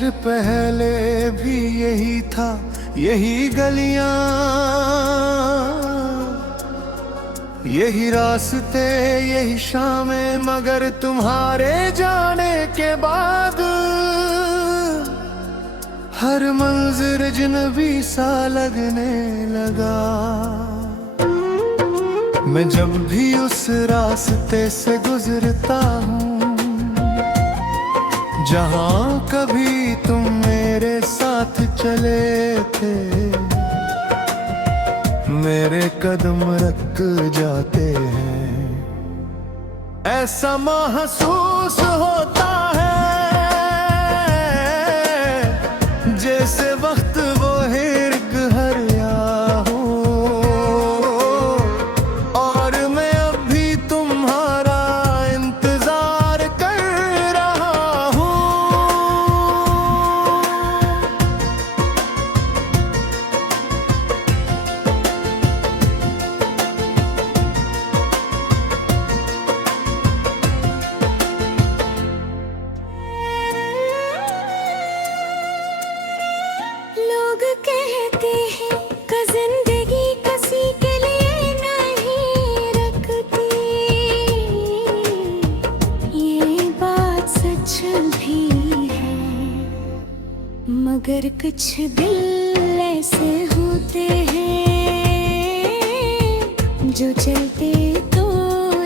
घर पहले भी यही था, यही गलियां, यही रास्ते, यही शामें, मगर तुम्हारे जाने के बाद हर मंज़िर अजनबी सा लगने लगा। मैं जब भी उस रास्ते से गुजरता हूँ जहाँ कभी तुम मेरे साथ चले थे, मेरे कदम रख जाते हैं। ऐसा महसूस होता है जैसे वक्त वो हिरक हरिया हो, और मैं अब भी तुम्हारा इंतजार कर रहा हूँ। लोग कहते हैं कि जिंदगी किसी के लिए नहीं रखती, ये बात सच भी है, मगर कुछ दिल ऐसे होते हैं जो चलते तो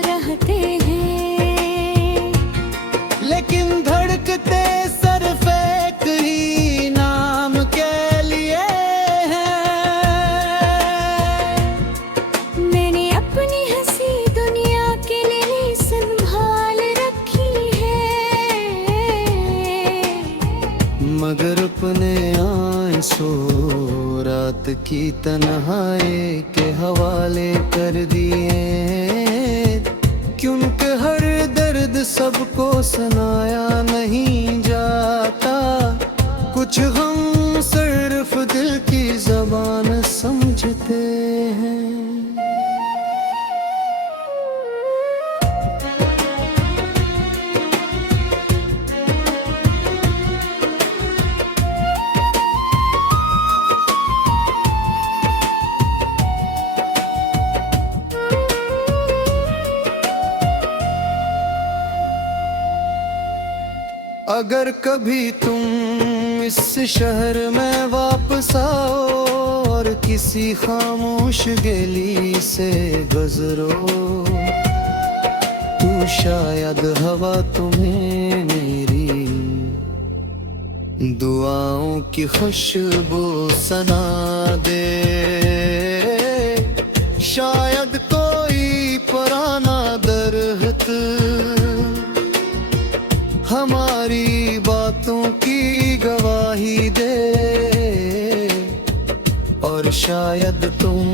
रहते हैं, लेकिन धड़कते सिर्फ एक ही नाम के लिए है। मैंने अपनी हंसी दुनिया के लिए संभाल रखी है, मगर अपने आंसू रात की तन्हाई के हवाले कर दिए, क्योंकि हर दर्द सबको सुनाया नहीं जाता, कुछ गम सिर्फ दिल की ज़बान समझते हैं। अगर कभी तुम इस शहर में वापस आओ और किसी खामोश गली से गुजरो, तो शायद हवा तुम्हें मेरी दुआओं की खुशबू सुना दे। शायद कोई पुराना दरख्त हमारी बातों की गवाही दे, और शायद तुम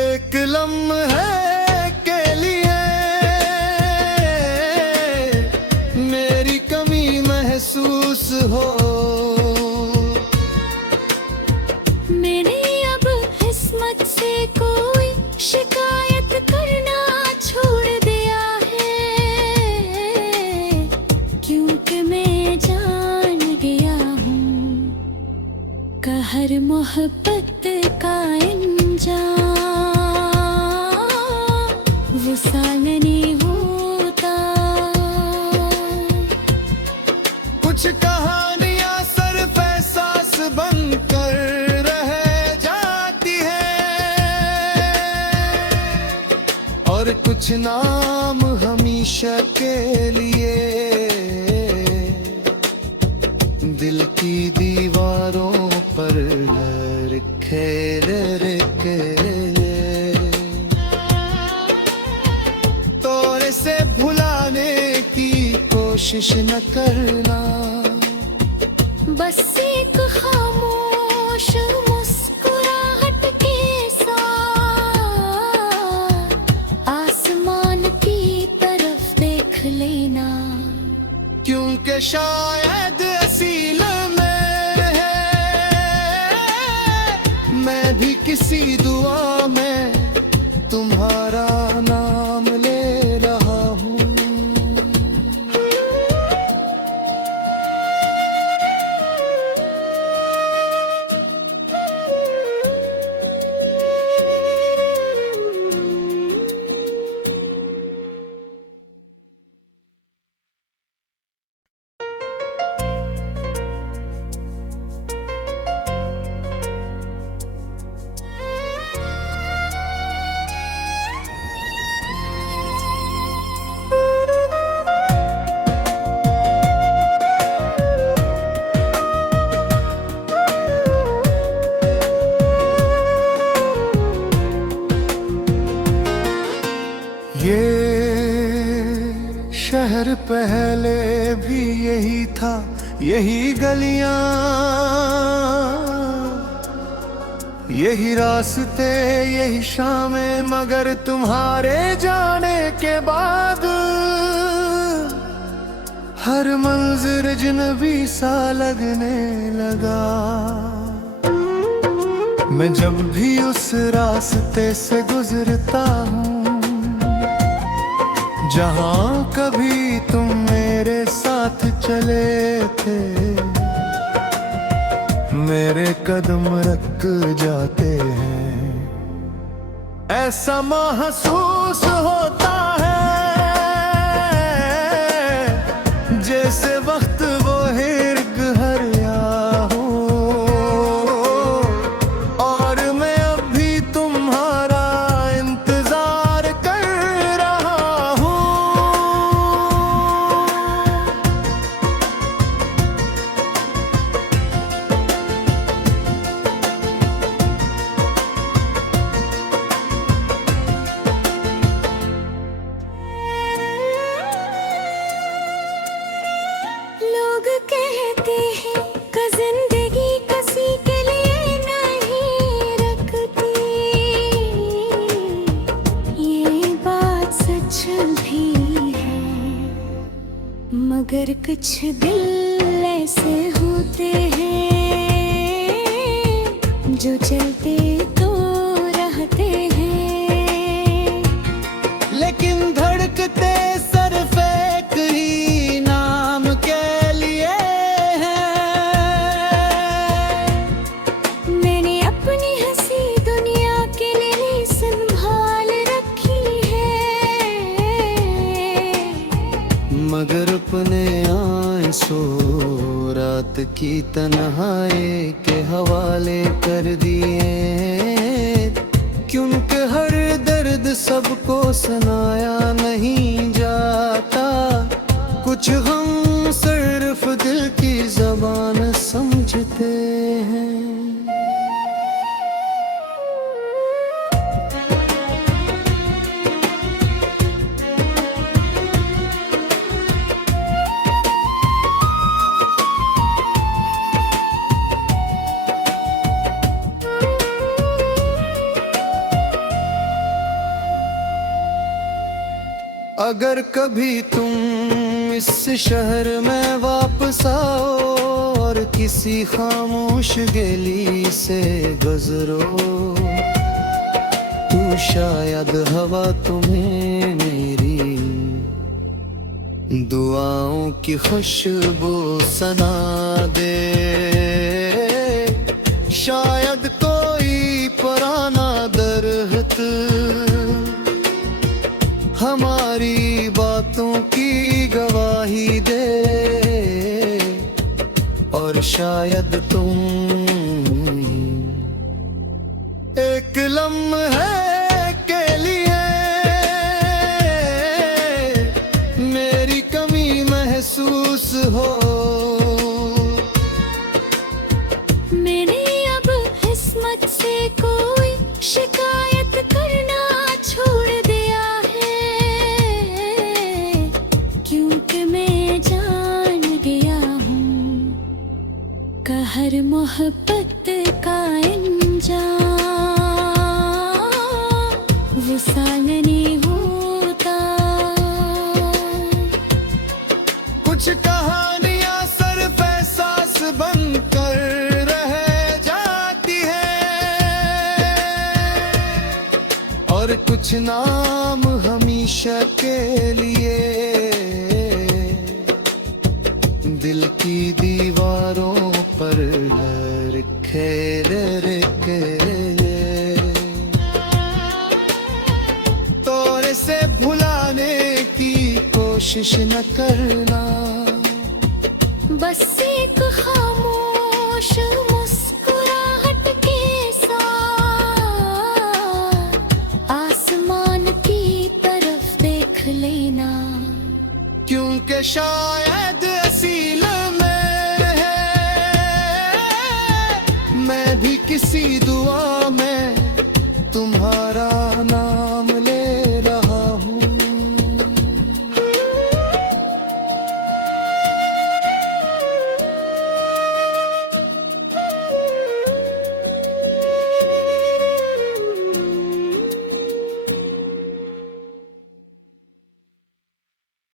एक लम्हे के लिए मेरी कमी महसूस हो। मैंने अब किस्मत से कोई शिकायत करना छोड़ दिया है, क्योंकि मैं जान गया हूँ कि हर मोहब्बत का अंजाम वसाल नहीं होता। कुछ कहानियां सिर्फ एहसास बनकर रह जाती है, और कुछ नाम हमेशा के लिए दिल की दीवारों पर लिखे लिखे। तोरे से भुलाने की कोशिश न करना, बस एक खामोश मुस्कुराहट के साथ आसमान की तरफ देख लेना, क्योंकि शायद असील में है मैं भी किसी दुआ में तुम्हारा नाम ले रहा हूँ। पहले भी यही था, यही गलियां, यही रास्ते, यही शामें, मगर तुम्हारे जाने के बाद हर मंजर अजनबी सा लगने लगा। मैं जब भी उस रास्ते से गुजरता हूँ, जहाँ कभी तुम मेरे साथ चले थे, मेरे कदम रख जाते हैं। ऐसा महसूस होता है जैसे वक्त वो हिर्ग हरिया हो, और मैं अब भी तुम्हारा इंतजार कर रहा हूँ। लोग कहते हैं कि जिंदगी किसी के लिए नहीं रखती, ये बात सच भी है, मगर कुछ दिल ऐसे होते हैं जो चलते तो रहते हैं, लेकिन धड़कते सिर्फ एक ही नाम के लिए है। मैंने अपनी हंसी दुनिया के लिए संभाल रखी है, मगर अपने आंसू रात की तन्हाई के हवाले कर दिए, क्योंकि हर दर्द सबको सुनाया नहीं जाता, कुछ हम सिर्फ दिल की ज़बान समझते हैं। अगर कभी तुम इस शहर में वापस आओ और किसी खामोश गली से गुजरो, तो शायद हवा तुम्हें मेरी दुआओं की खुशबू सुना दे। शायद कोई पुराना दरख्त हमारी बातों की गवाही दे, और शायद तुम एक लम्हे के लिए मेरी कमी महसूस हो। मैंने अब किस्मत से कोई शिकायत करना छोड़ दिया है, क्योंकि मैं जान गया हूँ कि हर मोहब्बत का अंजाम विशाल नहीं होता। कुछ कहानियां सिर्फ एहसास बनकर रह जाती है, और कुछ नाम हमेशा के लिए दिल की दीवारों पर लिखे लिखे। तोरे से भुलाने की कोशिश न करना, बस एक खामोश मुस्कुराहट के साथ आसमान की तरफ देख लेना, क्योंकि शायद असील में है मैं भी किसी दुआ में तुम्हारा